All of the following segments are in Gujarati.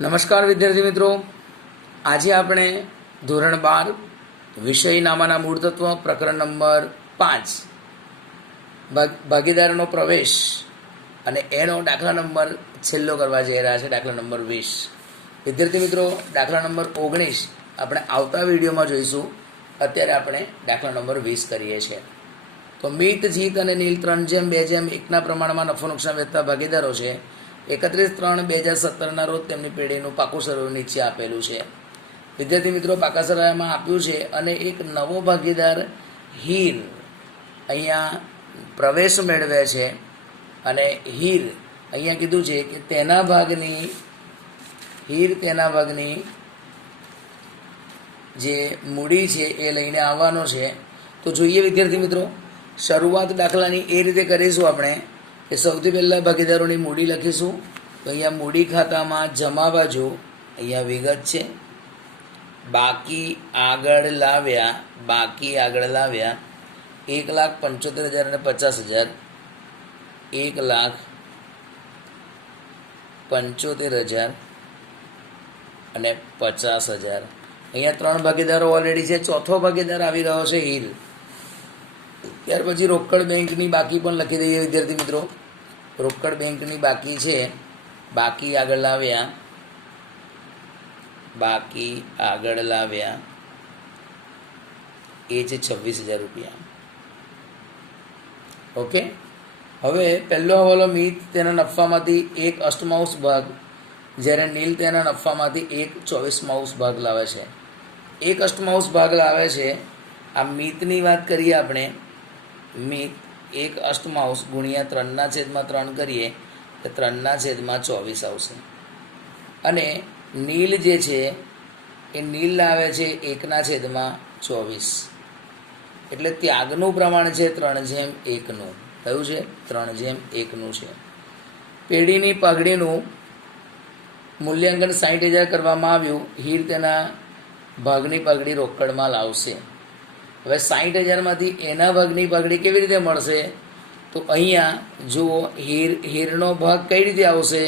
નમસ્કાર વિદ્યાર્થી મિત્રો. આજે આપણે ધોરણ બાર વિષય નામાના મૂળ તત્વ પ્રકરણ નંબર પાંચ, ભાગ- ભાગીદારનો પ્રવેશ અને એનો દાખલા નંબર છેલ્લો કરવા જઈ રહ્યા છે, દાખલા નંબર વીસ. વિદ્યાર્થી મિત્રો, દાખલા નંબર ઓગણીસ આપણે આવતા વિડીયોમાં જોઈશું. અત્યારે આપણે દાખલા નંબર વીસ કરીએ છીએ. તો મિત, જીત અને નીલ ત્રણ જેમ બે જેમ એકના પ્રમાણમાં નફો નુકસાન વેચતા ભાગીદારો છે. એકત્રીસ ત્રણ બે હજાર સત્તરના રોજ તેમની પેઢીનું પાકું સરળ નીચે આપેલું છે. વિદ્યાર્થી મિત્રો, પાકા સરળમાં આપ્યું છે અને એક નવો ભાગીદાર હીર અહીંયા પ્રવેશ મેળવે છે અને હીર અહીંયા કીધું છે કે તેના ભાગની, હીર તેના ભાગની જે મૂડી છે એ લઈને આવવાનો છે. તો જોઈએ વિદ્યાર્થી મિત્રો, શરૂઆત દાખલાની એ રીતે કરીશું આપણે. કે સૌથી પહેલાં ભાગીદારોની મૂડી લખીશું. તો અહીંયા મૂડી ખાતામાં જમા બાજુ અહીંયા વિગત છે. બાકી આગળ લાવ્યા, બાકી આગળ લાવ્યા, એક લાખ પંચોતેર હજાર અને પચાસ હજાર. એક લાખ પંચોતેર હજાર અને પચાસ હજાર. અહીંયા ત્રણ ભાગીદારો ઓલરેડી છે. ચોથો ભાગીદાર આવી રહ્યો છે હિલ. ત્યાર પછી રોકડ બેંકની બાકી પણ લખી દઈએ વિદ્યાર્થી મિત્રો. રોકડ બેંકની બાકી છે. બાકી આગળ લાવ્યા. બાકી આગળ લાવ્યા. એ છે છવ્વીસ હજાર રૂપિયા. ઓકે? હવે પહેલો હવાલો મિત તેના નફામાંથી એક અષ્ટમાંશ ભાગ. જ્યારે નીલ તેના નફામાંથી એક ચોવીસમાંશ ભાગ લાવે છે. એક અષ્ટમાંશ ભાગ લાવે છે. આ મિતની વાત કરીએ આપણે. મિત એક અષ્ટમાંશ ગુણ્યા ત્રણના છેદમાં ત્રણ કરીએ, તો ત્રણના છેદમાં ચોવીસ આવશે. અને નીલ જે છે, એ નીલ લાવે છે એકના છેદમાં ચોવીસ. એટલે ત્યાગનું પ્રમાણ છે ત્રણ જેમ એકનું. કયું છે? ત્રણ જેમ એકનું છે. પેઢીની પગડીનું મૂલ્યાંકન સાઠ હજાર કરવામાં આવ્યું. હીર તેના ભાગની પગડી રોકડમાં લાવશે. હવે સાઠ હજારમાંથી એના ભાગની પગડી કેવી રીતે મળશે? તો અહીંયા જુઓ, હીર, હીરનો ભાગ કઈ રીતે આવશે?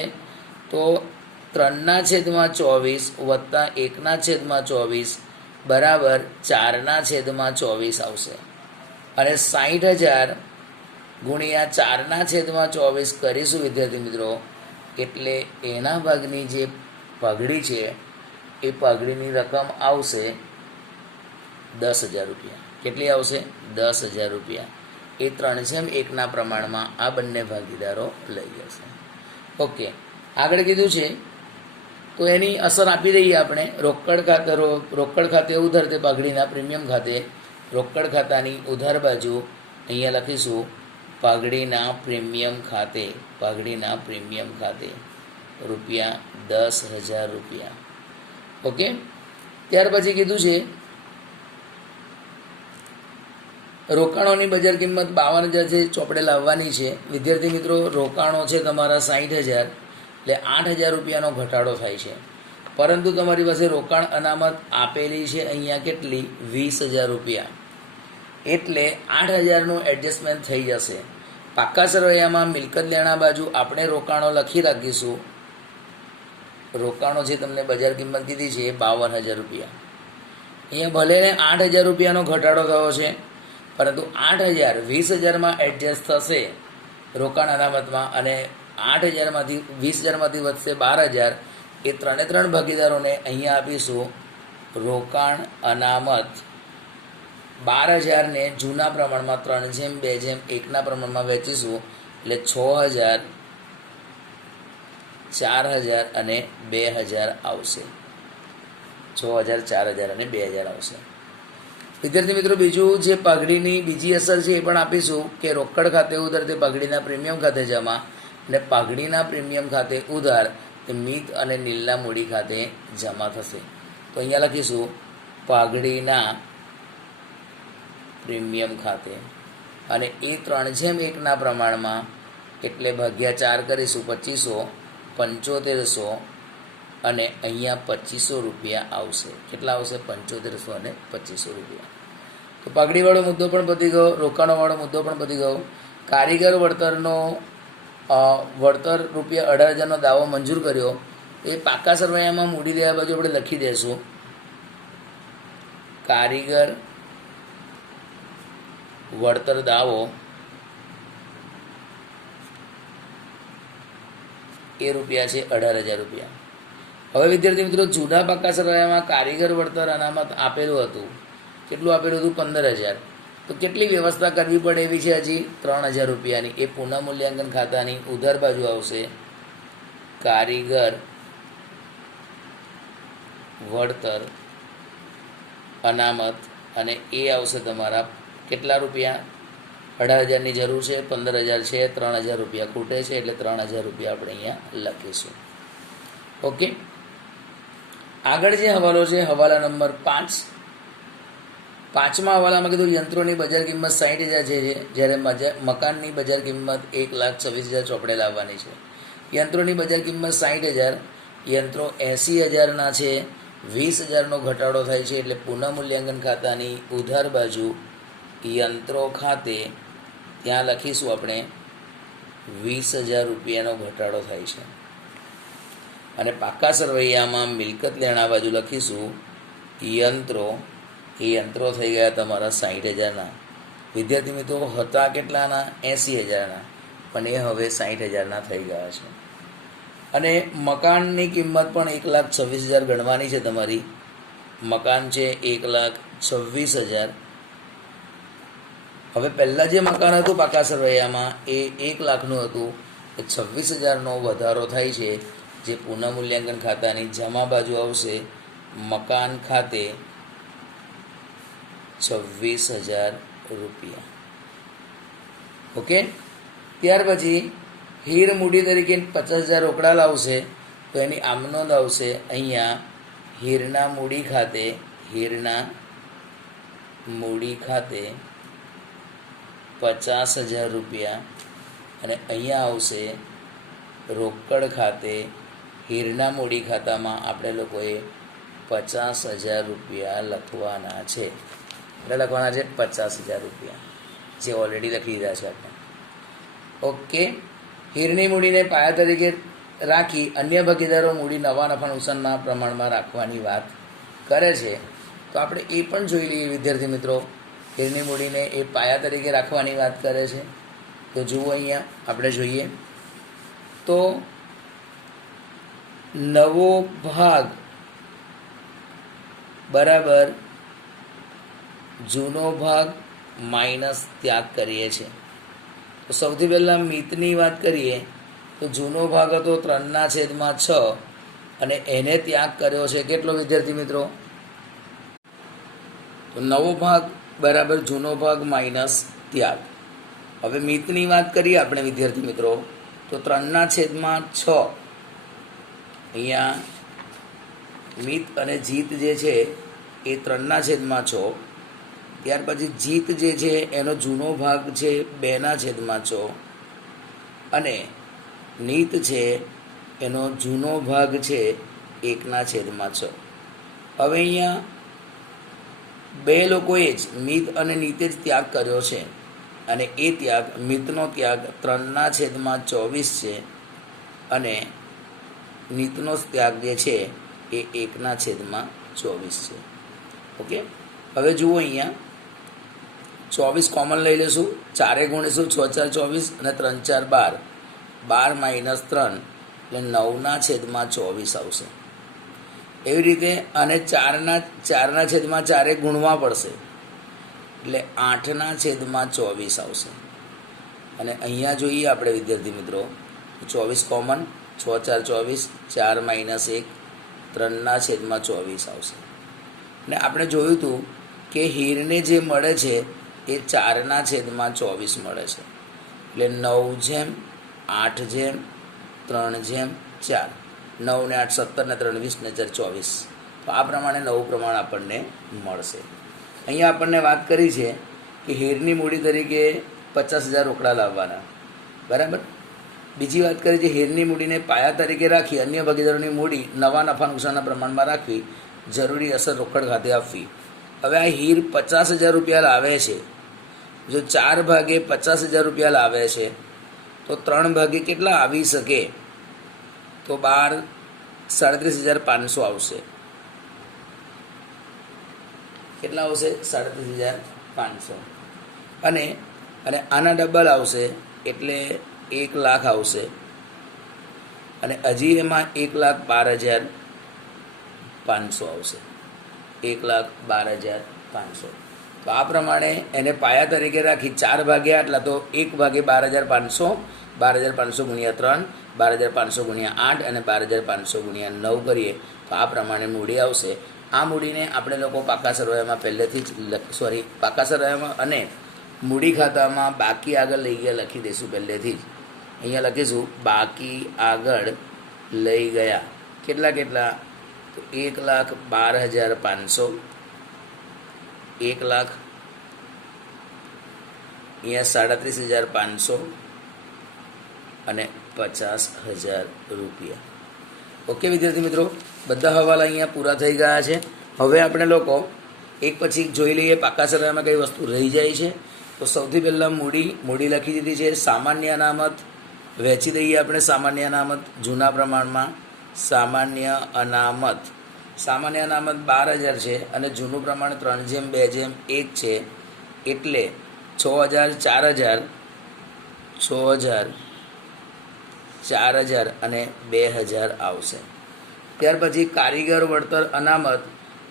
તો ત્રણના છેદમાં ચોવીસ વત્તા એકના છેદમાં ચોવીસ બરાબર ચારના છેદમાં ચોવીસ આવશે. અને સાઠ હજાર ગુણ્યા ચારના છેદમાં ચોવીસ કરીશું, વિદ્યાર્થી મિત્રો. એટલે એના ભાગની જે પગડી છે, એ પગડીની રકમ આવશે દસ હજાર રૂપિયા. કેટલી આવશે? દસ હજાર રૂપિયા. એ ત્રણ જેમ એકના પ્રમાણમાં આ બંને ભાગીદારો લઈ જશે. ઓકે. આગળ કીધું છે, તો એની અસર આપી દઈએ આપણે. રોકડ ખાતે રોકડ ખાતે ઉધાર તે પાઘડીના પ્રીમિયમ ખાતે રોકડ ખાતાની ઉધાર બાજુ અહીંયા લખીશું, પાઘડીના પ્રીમિયમ ખાતે, પાઘડીના પ્રીમિયમ ખાતે રૂપિયા દસ હજાર રૂપિયા. ઓકે? ત્યાર પછી કીધું છે રોકાણોની બજાર કિંમત બાવન હજાર છે, ચોપડે લાવવાની છે. વિદ્યાર્થી મિત્રો, રોકાણો છે તમારા સાઠ હજાર, એટલે આઠ હજાર રૂપિયાનો ઘટાડો થાય છે. પરંતુ તમારી પાસે રોકાણ અનામત આપેલી છે અહીંયા કેટલી? વીસ હજાર રૂપિયા. એટલે આઠ હજારનું એડજસ્ટમેન્ટ થઈ જશે. પાક્કા સરવૈયામાં મિલકત લેણા બાજુ આપણે રોકાણો લખી રાખીશું. રોકાણો છે તમને બજાર કિંમત કીધી છે બાવન હજાર રૂપિયા. અહીંયા ભલે ને આઠ હજાર રૂપિયાનો ઘટાડો થયો છે. પરંતુ આઠ હજાર, વીસ હજારમાં એડજસ્ટ થશે રોકાણ અનામતમાં અને આઠ હજારમાંથી, વીસ હજારમાંથી વધશે બાર હજાર, એ ત્રણે ત્રણ ભાગીદારોને અહીંયા આપીશું. રોકાણ અનામત બાર હજારને જૂના પ્રમાણમાં ત્રણ જેમ, બે જેમ, એકના પ્રમાણમાં વેચીશું. એટલે છ હજાર, ચાર હજાર અને બે હજાર આવશે. છ હજાર, ચાર હજાર અને બે હજાર આવશે. વિદ્યાર્થી મિત્રો, બીજું જે પાઘડીની બીજી અસર છે એ પણ આપીશું કે રોકડ ખાતે ઉધાર તે પાઘડીના પ્રીમિયમ ખાતે જમા અને પાઘડીના પ્રીમિયમ ખાતે ઉધાર તે મિત અને નીલના મૂડી ખાતે જમા થશે. તો અહીંયા લખીશું, પાઘડીના પ્રીમિયમ ખાતે અને એ ત્રણ જેમ એકના પ્રમાણમાં એટલે ભાગ્યા ચાર કરીશું પચીસો, પંચોતેરસો અને અહીંયા પચીસો રૂપિયા આવશે. કેટલા આવશે? પંચોતેરસો અને પચીસો રૂપિયા. તો પાઘડીવાળો મુદ્દો પણ પતી ગયો, રોકાણોવાળો મુદ્દો પણ પતી ગયો. કારીગર વળતરનો વળતર રૂપિયા અઢાર હજારનો દાવો મંજૂર કર્યો. એ પાકા સરવૈયામાં મૂડી દેવા બાજુ આપણે લખી દઈશું કારીગર વળતર દાવો એ રૂપિયા છે અઢાર હજાર રૂપિયા. હવે વિદ્યાર્થી મિત્રો, જૂના પાકા સરવાયામાં કારીગર વળતર અનામત આપેલું હતું. કેટલું આપેલું હતું? પંદર હજાર. તો કેટલી વ્યવસ્થા કરવી પડે એવી છે હજી? ત્રણ હજાર રૂપિયાની. એ પુનઃ મૂલ્યાંકન ખાતાની ઉધાર બાજુ આવશે. કારીગર વળતર અનામત અને એ આવશે તમારા કેટલા રૂપિયા? અઢાર હજારની જરૂર છે, પંદર હજાર છે, ત્રણ હજાર રૂપિયા ખૂટે છે, એટલે ત્રણ હજાર રૂપિયા આપણે અહીંયા લખીશું. ઓકે? આગળ જે હવાલો છે, હવાલા નંબર પાંચ. પાંચમા હવાલામાં કીધું, યંત્રોની બજાર કિંમત સાઠ હજાર છે જ્યારે મકાનની બજાર કિંમત એક લાખ છવ્વીસ હજાર ચોપડે લાવવાની છે. યંત્રોની બજાર કિંમત સાઠ હજાર, યંત્રો એંસી હજારના છે, વીસ હજારનો ઘટાડો થાય છે, એટલે પુનઃ મૂલ્યાંકન ખાતાની ઉધાર બાજુ યંત્રો ખાતે ત્યાં લખીશું આપણે, વીસ હજાર રૂપિયાનો ઘટાડો થાય છે. અને પાકા સરવૈયામાં મિલકત લેણા બાજુ લખીશું યંત્રો, એ યંત્રો થઈ ગયા તમારા સાઠ હજારના. વિદ્યાર્થી મિત્રો, હતા કેટલાના? એંસી હજારના. પણ એ હવે સાઠ હજારના થઈ ગયા છે. અને મકાનની કિંમત પણ એક લાખ છવ્વીસ હજાર ગણવાની છે તમારી. મકાન છે એક લાખ છવ્વીસ હજાર. હવે પહેલાં જે મકાન હતું પાકા સરવૈયામાં, એ એક લાખનું હતું. એ છવ્વીસ હજારનો વધારો થાય છે. જે પુનઃ મૂલ્યાંકન ખાતાની જમા બાજુ આવશે, મકાન ખાતે છવ્વીસ હજાર રૂપિયા. ઓકે? ત્યાર પછી હીર મૂડી તરીકે પચાસ હજાર રોકડા લાવશે, તો એની આમનોંધ આવશે અહીંયા હીરના મૂડી ખાતે, હીરના મૂડી ખાતે પચાસ હજાર રૂપિયા. અને અહીંયા આવશે રોકડ ખાતે હીરના મૂડી ખાતામાં આપણે લોકોએ પચાસ હજાર રૂપિયા લખવાના છે. એટલે લખવાના છે પચાસ હજાર રૂપિયા, જે ઓલરેડી લખી દીધા છે આપણે. ઓકે હીરની મૂડીને પાયા તરીકે રાખી અન્ય ભાગીદારો મૂડી નવા નફા નુકસાનના પ્રમાણમાં રાખવાની વાત કરે છે. તો આપણે એ પણ જોઈ લઈએ વિદ્યાર્થી મિત્રો, હીરની મૂડીને એ પાયા તરીકે રાખવાની વાત કરે છે. તો જુઓ અહીંયા આપણે જોઈએ. તો નવો ભાગ. બરાબર. જૂનો ભાગ માઇનસ ત્યાગ કરીએ છીએ તો સૌથી પહેલાં મિતની વાત કરીએ. તો જૂનો ભાગ હતો ત્રણના છેદમાં છ અને એને ત્યાગ કર્યો છે કેટલો વિદ્યાર્થી મિત્રો? તો નવો ભાગ બરાબર જૂનો ભાગ માઇનસ ત્યાગ. હવે મિતની વાત કરીએ આપણે વિદ્યાર્થી મિત્રો. તો ત્રણના છેદમાં છ. અહીંયા મિત અને જીત જે છે એ ત્રણના છેદમાં છો. ત્યાર પછી જીત જે છે એનો જૂનો ભાગ છે બેના છેદમાં છો. અને નીત છે એનો જૂનો ભાગ છે એકના છેદમાં છો. હવે અહીંયા બે લોકોએ જ મિત અને નીતે જ ત્યાગ કર્યો છે. અને એ ત્યાગ મિતનો ત્યાગ ત્રણના છેદમાં ચોવીસ છે. અને નીતનો ત્યાગ જે છે એ એકના છેદમાં ચોવીસ છે. ઓકે? હવે જુઓ અહીંયા. ચોવીસ કોમન લઈ લઈશું ચારે ગુણીશું, છ ચાર ચોવીસ અને ત્રણ ચાર બાર. બાર માઇનસ ત્રણ એટલે નવના છેદમાં ચોવીસ આવશે. એવી રીતે અને ચારના ચારના છેદમાં ચારે ગુણવા પડશે. એટલે આઠના છેદમાં ચોવીસ આવશે. અને અહીંયા જોઈએ આપણે વિદ્યાર્થી મિત્રો, ચોવીસ કોમન છ ચાર ચોવીસ, ચાર માઇનસ એક ત્રણના છેદમાં ચોવીસ આવશે. ને આપણે જોયું હતું કે હીરને જે મળે છે એ ચારના છેદમાં ચોવીસ મળે છે. એટલે નવ જેમ, આઠ જેમ, ત્રણ જેમ, ચાર. નવ ને આઠ સત્તર ને ત્રણ વીસ ને ચાર ચોવીસ. તો આ પ્રમાણે નવું પ્રમાણ આપણને મળશે. અહીંયા આપણને વાત કરી છે કે હીરની મૂડી તરીકે પચાસ હજાર રોકડા લાવવાના. બરાબર? બીજી વાત કરીએ જે હીરની મૂડીને પાયા તરીકે રાખી, અન્ય ભાગીદારોની મૂડી નવા નફા નુકસાનના પ્રમાણમાં રાખવી, જરૂરી અસર રોકડ ખાતે આપવી. હવે આ હીર પચાસ હજાર રૂપિયા લાવે છે. જો ચાર ભાગે પચાસ હજાર રૂપિયા લાવે છે, તો ત્રણ ભાગે કેટલા આવી શકે? તો બાર સાડત્રીસ હજાર પાંચસો આવશે. કેટલા આવશે? સાડત્રીસ હજાર પાંચસો. અને અને આના ડબલ આવશે એટલે એક લાખ આવશે. અને હજી એમાં એક લાખ બાર હજાર પાંચસો આવશે. એક લાખ બાર હજાર પાંચસો. તો આ પ્રમાણે એને પાયા તરીકે રાખી ચાર ભાગે આટલા તો એક ભાગે બાર હજાર પાંચસો, બાર હજાર પાંચસો ગુણ્યા ત્રણ, બાર હજાર પાંચસો ગુણ્યા આઠ અને બાર હજાર પાંચસો ગુણ્યા નવ કરીએ તો આ પ્રમાણે મૂડી આવશે. આ મૂડીને આપણે લોકો પાકા સરવાયામાં પહેલેથી જ સોરી પાકા સરવાયામાં અને મૂડી ખાતામાં બાકી આગળ લઈ ગયા લખી દઈશું પહેલેથી જ. અહીંયા લખીશું, બાકી આગળ લઈ ગયા. કેટલા કેટલા? તો એક લાખ બાર હજાર પાંચસો. એક લાખ. અહીંયા સાડત્રીસ હજાર પાંચસો અને પચાસ હજાર રૂપિયા. ઓકે, વિદ્યાર્થી મિત્રો, બધા હવાલા અહીંયા પૂરા થઈ ગયા છે. હવે આપણે લોકો એક પછી જોઈ લઈએ પાકા સરવાળામાં કઈ વસ્તુ રહી જાય છે. તો સૌથી પહેલાં મૂડી મૂડી લખી દીધી છે, સામાન્ય અનામત વહેંચી દઈએ આપણે સામાન્ય અનામત, જૂના પ્રમાણમાં. સામાન્ય અનામત. સામાન્ય અનામત બાર હજાર છે અને જૂનું પ્રમાણ ત્રણ જેમ, બે જેમ, એક છે. એટલે છ હજાર, ચાર હજાર, છ હજાર, ચાર હજાર અને બે હજાર આવશે. ત્યાર પછી કારીગર, વળતર, અનામત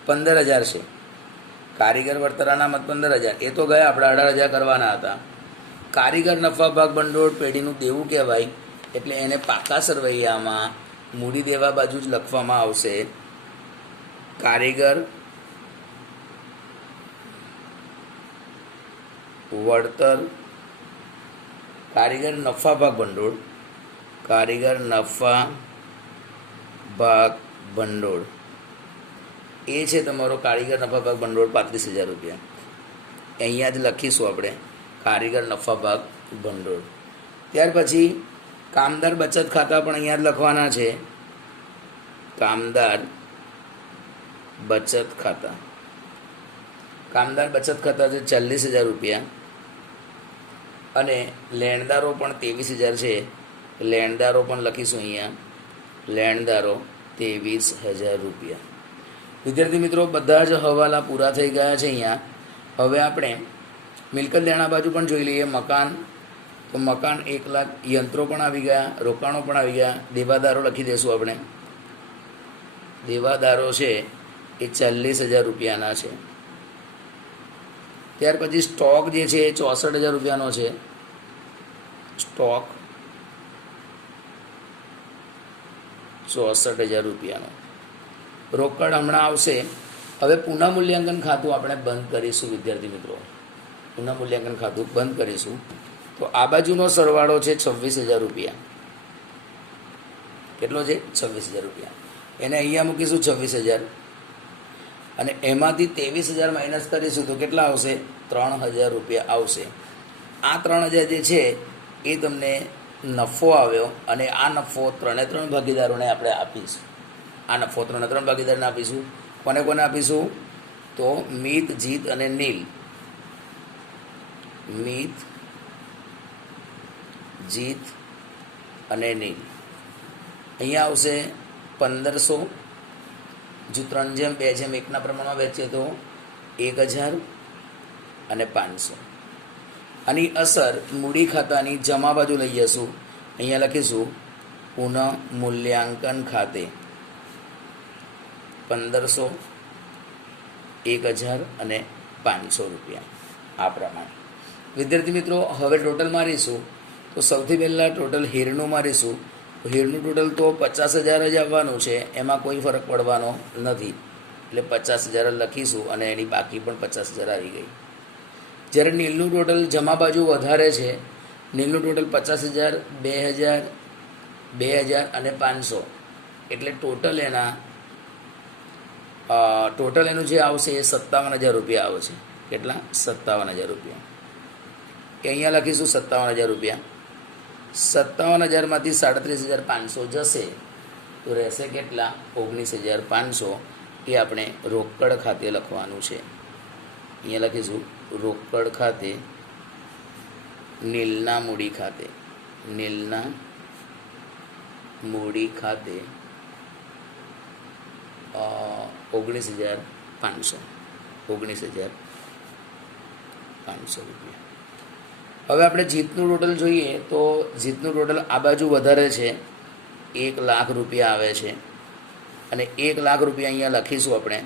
પંદર હજાર છે. કારીગર, વળતર, અનામત પંદર હજાર. એ તો ગયા આપણે અઢાર હજાર કરવાના હતા. કારીગર નફા ભાગ ભંડોળ પેઢીનું દેવું કહેવાય, એટલે એને પાકા સરવૈયામાં મૂડી દેવા બાજુ જ લખવામાં આવશે, કારીગર વળતર, કારીગર નફા ભાગ ભંડોળ, કારીગર નફા ભાગ ભંડોળ. એ છે તમારો કારીગર નફા ભાગ ભંડોળ પાંત્રીસ હજાર રૂપિયા. અહીંયા જ લખીશું આપણે. કારીગર નફા ભાગ ભંડોળ. ત્યાર પછી કામદાર બચત ખાતા પણ અહીંયા લખવાના છે. કામદાર બચત ખાતા. કામદાર બચત ખાતા છે ચાલીસ હજાર રૂપિયા અને લેણદારો પણ ત્રેવીસ હજાર છે. લેણદારો પણ લખીશું અહીંયા. લેણદારો ત્રેવીસ હજાર રૂપિયા. વિદ્યાર્થી મિત્રો, બધા જ હવાલા પૂરા થઈ ગયા છે અહીંયા. હવે આપણે મિલકત દેણા બાજુ પણ જોઈ લઈએ. મકાન, તો મકાન એક લાખ, યંત્રો પણ આવી ગયા, રોકાણો પણ આવી ગયા. દેવાદારો લખી દઈશું આપણે. દેવાદારો છે એ ચાલીસ હજાર રૂપિયાના છે. ત્યાર પછી સ્ટોક જે છે એ ચોસઠ હજાર રૂપિયાનો છે. સ્ટોક ચોસઠ હજાર રૂપિયાનો. રોકડ હમણાં આવશે. હવે પુનઃ મૂલ્યાંકન ખાતું આપણે બંધ કરીશું, વિદ્યાર્થી મિત્રો. પુનઃ મૂલ્યાંકન ખાતું બંધ કરીશું, તો આ બાજુનો સરવાળો છે છવ્વીસ હજાર રૂપિયા. કેટલો છે? છવ્વીસ હજાર રૂપિયા. એને અહીંયા મૂકીશું છવ્વીસ હજાર. અને એમાંથી ત્રેવીસ હજાર માઇનસ કરીશું તો કેટલા આવશે? ત્રણ હજાર રૂપિયા આવશે. આ ત્રણ હજાર જે છે, એ તમને નફો આવ્યો અને આ નફો ત્રણે ત્રણ ભાગીદારોને આપણે આપીશું. આ નફો ત્રણે ત્રણ ભાગીદારને આપીશું. કોને કોને આપીશું? તો મિત, જીત અને નીલ. મિત જીત અને નીલ. અહીંયા આવશે પંદરસો જો ત્રણ જેમ બે જેમ એકના પ્રમાણમાં વેચીએ તો એક હજાર અને પાંચસો. આની અસર મૂડી ખાતાની જમા બાજુ લઈ જશું. અહીંયા લખીશું, પુનઃ મૂલ્યાંકન ખાતે પંદરસો, એક હજાર અને પાંચસો રૂપિયા. આ પ્રમાણે. વિદ્યાર્થી મિત્રો, હવે ટોટલ મારીશું તો સૌથી પહેલાં ટોટલ હીરનું મારીશું હીરનું ટોટલ તો પચાસ હજાર જ આવવાનું છે. એમાં કોઈ ફરક પડવાનો નથી. એટલે પચાસ હજાર લખીશું અને એની બાકી પણ પચાસ હજાર આવી ગઈ. જ્યારે નીલનું ટોટલ જમા બાજુ વધારે છે, નીલનું ટોટલ પચાસ હજાર, બે હજાર બે હજાર અને પાંચસો. એટલે ટોટલ એના ટોટલ એનું જે આવશે એ સત્તાવન હજાર રૂપિયા આવશે. કેટલા? સત્તાવન હજાર રૂપિયા. અહીંયા લખીશું સત્તાવન હજાર રૂપિયા. સત્તાવન હજારમાંથી સાડત્રીસ હજાર પાંચસો જશે. તો રહેશે કેટલા? ઓગણીસ હજાર પાંચસો. એ આપણે રોકડ ખાતે લખવાનું છે. અહીંયા લખીશું, રોકડ ખાતે, નીલના મૂડી ખાતે. નીલના મૂડી ખાતે ઓગણીસ હજાર પાંચસો. ઓગણીસ હજાર પાંચસો રૂપિયા. હવે આપણે જીતનું ટોટલ જોઈએ તો જીતનું ટોટલ આ બાજુ વધારે છે. એક લાખ રૂપિયા આવે છે. અને એક લાખ રૂપિયા અહીંયા લખીશું આપણે.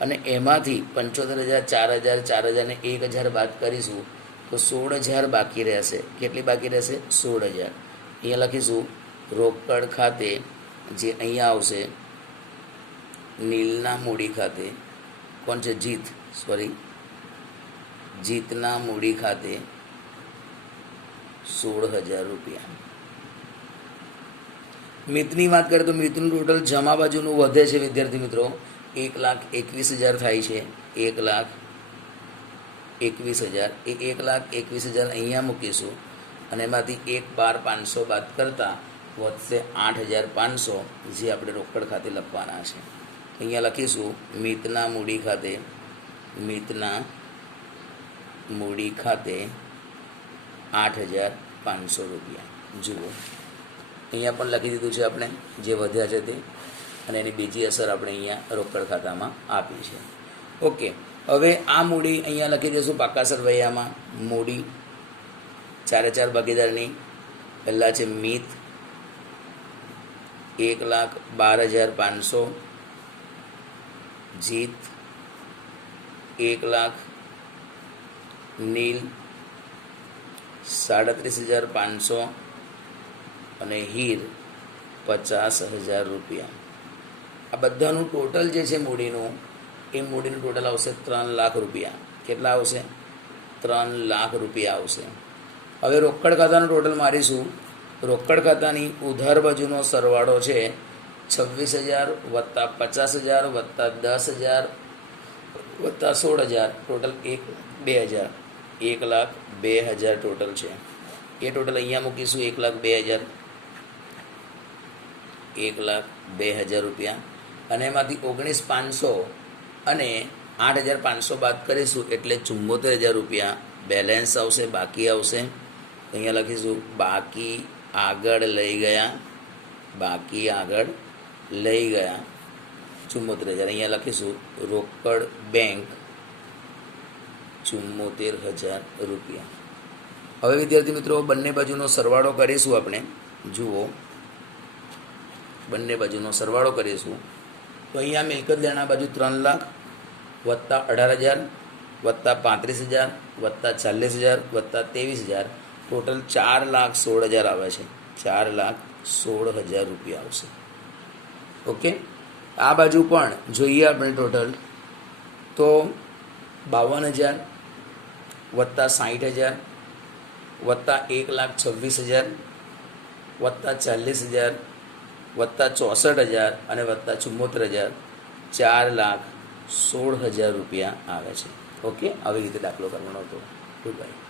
અને એમાંથી પંચોતેર હજાર, ચાર હજાર ચાર હજાર ને એક હજાર બાદ કરીશું તો સોળ હજાર બાકી રહેશે. કેટલી બાકી રહેશે? સોળ હજાર. અહીંયા લખીશું, રોકડ ખાતે જે અહીંયા આવશે, નીલના મૂડી ખાતે, કોણ છે? જીત સોરી જીતના મૂડી ખાતે સોળ હજાર રૂપિયા. મિતની વાત કરીએ તો મિતનું ટોટલ જમા બાજુનું વધે છે વિદ્યાર્થી મિત્રો. એક લાખ એકવીસ હજાર થાય છે. એક લાખ એકવીસ હજાર. એ એક લાખ એકવીસ હજાર અહીંયા મૂકીશું. અને એમાંથી એક બાર પાંચસો બાદ કરતાં વધશે આઠ હજાર પાંચસો, જે આપણે રોકડ ખાતે લખવાના છે. અહીંયા લખીશું, મિતના મૂડી ખાતે, મિતના મૂડી ખાતે આઠ હજાર પાંચસો રૂપિયા. જુઓ. અહીંયા પણ લખી દીધું છે આપણે જે વધ્યા છે તે. અને એની બીજી અસર આપણે અહીંયા રોકડ ખાતામાં આપી છે. ઓકે. હવે આ મૂડી અહીંયા લખી દઈશું પાકા સરવૈયામાં મૂડી ચારે ચાર ભાગીદારની. પહેલાં છે મિત. એક લાખ બાર હજાર પાંચસો. જીત. એક લાખ નીલ. સાડત્રીસ હજાર પાંચસો અને હીર પચાસ હજાર રૂપિયા. આ બધાનું ટોટલ જે છે મૂડીનું, એ મૂડીનું ટોટલ આવશે ત્રણ લાખ રૂપિયા. કેટલા આવશે? ત્રણ લાખ રૂપિયા આવશે. હવે રોકડ ખાતાનું ટોટલ મારીશું. રોકડ ખાતાની ઉધાર બાજુનો સરવાળો છે છવ્વીસ હજાર વત્તા પચાસ હજાર વત્તા દસ હજાર વત્તા સોળ હજાર. ટોટલ એક બે હજાર. એક લાખ બે હજાર ટોટલ છે. એ ટોટલ અહીંયા મૂકીશું એક લાખ બે હજાર. એક લાખ બે હજાર રૂપિયા. અને એમાંથી ઓગણીસ પાંચસો અને આઠ હજાર પાંચસો બાદ કરીશું એટલે ચુમ્મોતેર હજાર રૂપિયા. બેલેન્સ આવશે, બાકી આવશે. અહીંયા લખીશું, બાકી આગળ લઈ ગયા. બાકી આગળ લઈ ગયા. ચુમ્મોતેર હજાર. અહીંયા લખીશું, રોકડ બેંક ચુમ્મોતેર હજાર રૂપિયા. હવે વિદ્યાર્થી મિત્રો, બંને બાજુનો સરવાળો કરીશું આપણે. જુઓ. બંને બાજુનો સરવાળો કરીશું. તો અહીંયા મિલકત લેણા બાજુ ત્રણ લાખ, વત્તા અઢાર હજાર, વત્તા પાંત્રીસ હજાર, વત્તા ચાલીસ હજાર, વત્તા ત્રેવીસ હજાર. ટોટલ ચાર લાખ સોળ હજાર આવે છે. ચાર લાખ સોળ હજાર રૂપિયા આવશે. ઓકે આ બાજુ પણ જોઈએ આપણે ટોટલ તો બાવન હજાર વત્તા સાઠ હજાર, વત્તા એક લાખ છવ્વીસ હજાર, વત્તા ચાલીસ હજાર, વત્તા ચોસઠ હજાર અને વત્તા ચુમ્મોતેર હજાર ચાર લાખ સોળ હજાર રૂપિયા આવે છે. ઓકે? આવી રીતે દાખલો કરવાનો હતો. Good bye